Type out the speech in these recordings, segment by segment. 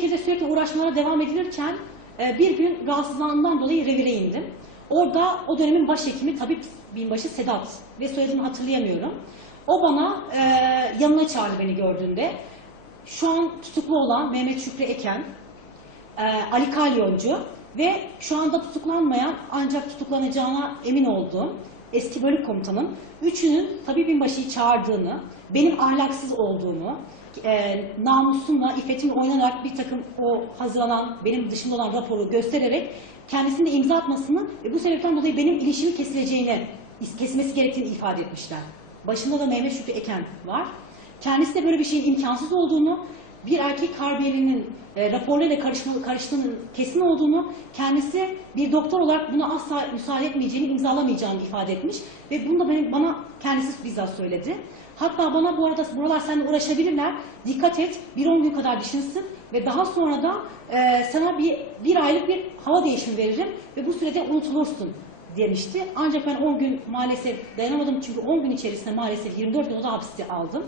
şekilde sürekli uğraşmalara devam edilirken e, bir gün rahatsızlığımdan dolayı revire indim. Orada o dönemin başhekimi tabip binbaşı Sedat ve soyadını hatırlayamıyorum. O bana e, yanına çağırdı beni gördüğünde. Şu an tutuklu olan Mehmet Şükrü Eken, e, Ali Kalyoncu ve şu anda tutuklanmayan ancak tutuklanacağına emin olduğum eski bölük komutanım üçünün tabii binbaşıyı çağırdığını, benim ahlaksız olduğumu, e, namusumla, iffetimle oynanarak bir takım o hazırlanan, benim dışımda olan raporu göstererek kendisinin imza atmasını ve bu sebepten dolayı benim ilişimin kesileceğini, kesilmesi gerektiğini ifade etmişler. Başında da Mehmet Şükrü Eken var. Kendisi de böyle bir şeyin imkansız olduğunu, bir erkek harbiyelinin e, raporlarıyla karışma, karıştığının kesin olduğunu, kendisi bir doktor olarak buna asla müsaade etmeyeceğini, imzalamayacağını ifade etmiş ve bunu da benim, bana kendisi bizzat söyledi. Hatta bana bu arada buralar seninle uğraşabilirler, dikkat et, bir 10 gün kadar sık ve daha sonra da e, sana bir, bir aylık bir hava değişimi veririm ve bu sürede unutulursun demişti. Ancak ben 10 gün maalesef dayanamadım çünkü 10 gün içerisinde maalesef 24 gün oda hapsi aldım.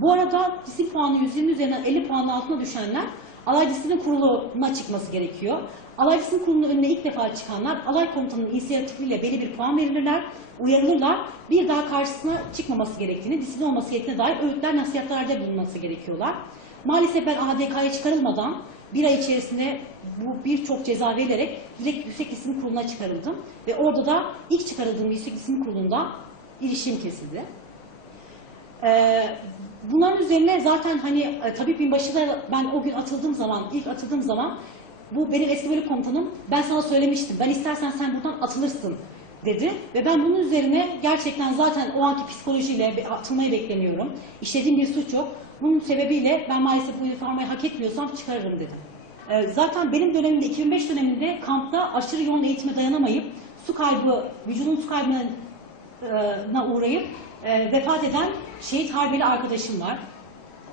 Bu arada disiplin puanı 120 üzerinden 50 puanın altına düşenler alay disiplin kuruluna çıkması gerekiyor. Alay disiplin kurulunun önüne ilk defa çıkanlar alay komutanının inisiyatifiyle belli bir puan verilirler, uyarılırlar. Bir daha karşısına çıkmaması gerektiğini, disiplin olması gerektiğine dair öğütler, nasihatlarda bulunması gerekiyorlar. Maalesef ben ADK'ya çıkarılmadan bir ay içerisinde bu birçok ceza verilerek direkt Yüksek Disiplin Kurulu'na çıkarıldım. Ve orada da ilk çıkarıldığım Yüksek Disiplin Kurulu'nda ilişkim kesildi. Ee, bunların üzerine zaten hani e, tabip binbaşı da ben o gün atıldığım zaman, ilk atıldığım zaman bu benim eski bölük komutanım ben sana söylemiştim. Ben istersen sen buradan atılırsın dedi. Ve ben bunun üzerine gerçekten zaten o anki psikolojiyle atılmayı beklemiyorum. İşlediğim bir suç yok. Bunun sebebiyle ben maalesef bu üniformayı hak etmiyorsam çıkarırım dedim. Ee, Zaten benim dönemimde 2005 döneminde kampta aşırı yoğun eğitime dayanamayıp su kaybı, vücudun su kaybına e, uğrayıp e, vefat eden şehit harbeli arkadaşım var.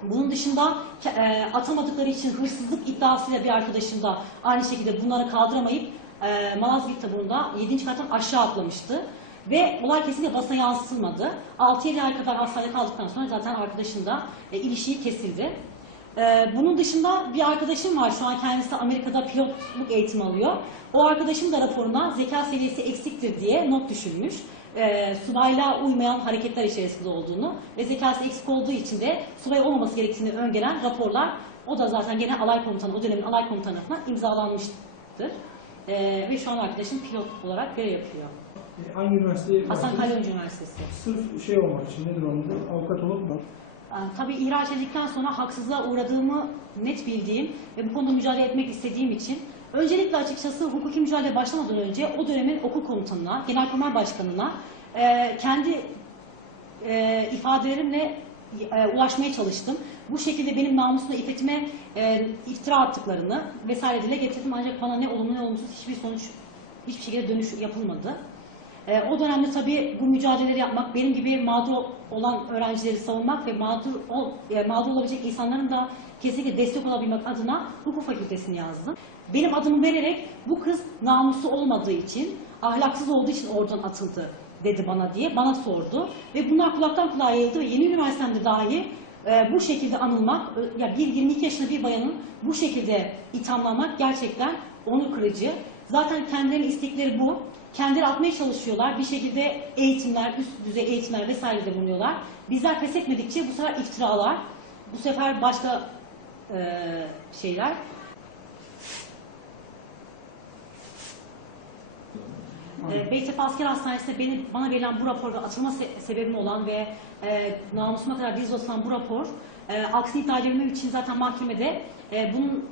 Bunun dışında e, atamadıkları için hırsızlık iddiasıyla bir arkadaşım da aynı şekilde bunları kaldıramayıp e, Malazgirt taburunda 7. kattan aşağı atlamıştı. Ve olay kesinlikle basına yansıtılmadı. 6-7 ay kadar hastanede kaldıktan sonra zaten arkadaşın da e, ilişiği kesildi. Ee, bunun dışında bir arkadaşım var şu an kendisi Amerika'da pilotluk eğitimi alıyor. O arkadaşım da raporuna zeka seviyesi eksiktir diye not düşürmüş. Ee, subayla uymayan hareketler içerisinde olduğunu ve zekası eksik olduğu için de subay olmaması gerektiğini öngören raporlar o da zaten gene alay komutanı, o dönemin alay komutanı tarafından imzalanmıştır. Ee, ve şu an arkadaşım pilot olarak görev yapıyor. E, Hangi üniversiteye Hasan? Kalyoncu Üniversitesi. Sırf şey olmak için nedir onun? Avukat olup mu? Ee, Tabii ihraç edildikten sonra haksızlığa uğradığımı net bildiğim ve bu konuda mücadele etmek istediğim için öncelikle açıkçası hukuki mücadele başlamadan önce o dönemin okul komutanına, genelkurmay başkanına e, kendi e, ifadelerimle e, ulaşmaya çalıştım. Bu şekilde benim namusuma, iffetime e, iftira attıklarını vesaire dile getirdim ancak bana ne olumlu ne olumsuz hiçbir sonuç, hiçbir şekilde dönüş yapılmadı. E, o dönemde tabii bu mücadeleleri yapmak, benim gibi mağdur olan öğrencileri savunmak ve mağdur, ol, e, mağdur olabilecek insanların da kesinlikle destek olabilmek adına hukuk fakültesini yazdım. Benim adımı vererek bu kız namusu olmadığı için, ahlaksız olduğu için oradan atıldı dedi bana diye bana sordu. Ve bunlar kulaktan kulağa yayıldı ve yeni üniversitemde dahi e, bu şekilde anılmak, ya bir 22 yaşında bir bayanın bu şekilde ithamlanmak gerçekten onur kırıcı. Zaten kendilerinin istekleri bu. Kendileri atmaya çalışıyorlar. Bir şekilde eğitimler, üst düzey eğitimler vesaire de bulunuyorlar. Bizler pes etmedikçe bu sefer iftiralar, bu sefer başka e, şeyler. E, Beytepe Asker Hastanesi'nde beni, bana verilen bu raporda atılma se- sebebim olan ve e, namusuma kadar diz basılan bu rapor, e, aksini iddia edebilmem için zaten mahkemede e, bunun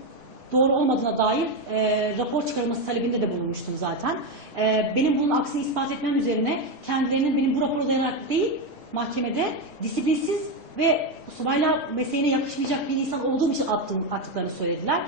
doğru olmadığına dair e, rapor çıkarılması talebinde de bulunmuştum zaten. E, benim bunun aksini ispat etmem üzerine kendilerinin benim bu rapora dayanarak değil, mahkemede disiplinsiz ve subayla mesleğine yakışmayacak bir insan olduğum için attığım, attıklarını söylediler.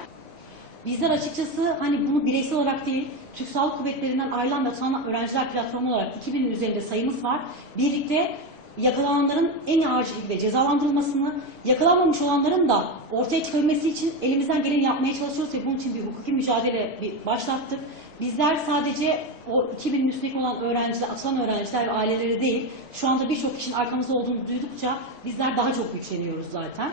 Bizler açıkçası hani bunu bireysel olarak değil, Türk Sağlık Kuvvetleri'nden ayrılan ve atanan öğrenciler platformu olarak 2000'in üzerinde sayımız var. Birlikte yakalananların en ağır şekilde cezalandırılmasını, yakalanmamış olanların da ortaya çıkabilmesi için elimizden geleni yapmaya çalışıyoruz ve bunun için bir hukuki mücadele başlattık. Bizler sadece o 2000'in üstündeki olan öğrenciler, atılan öğrenciler ve aileleri değil, şu anda birçok kişinin arkamızda olduğunu duydukça bizler daha çok güçleniyoruz zaten.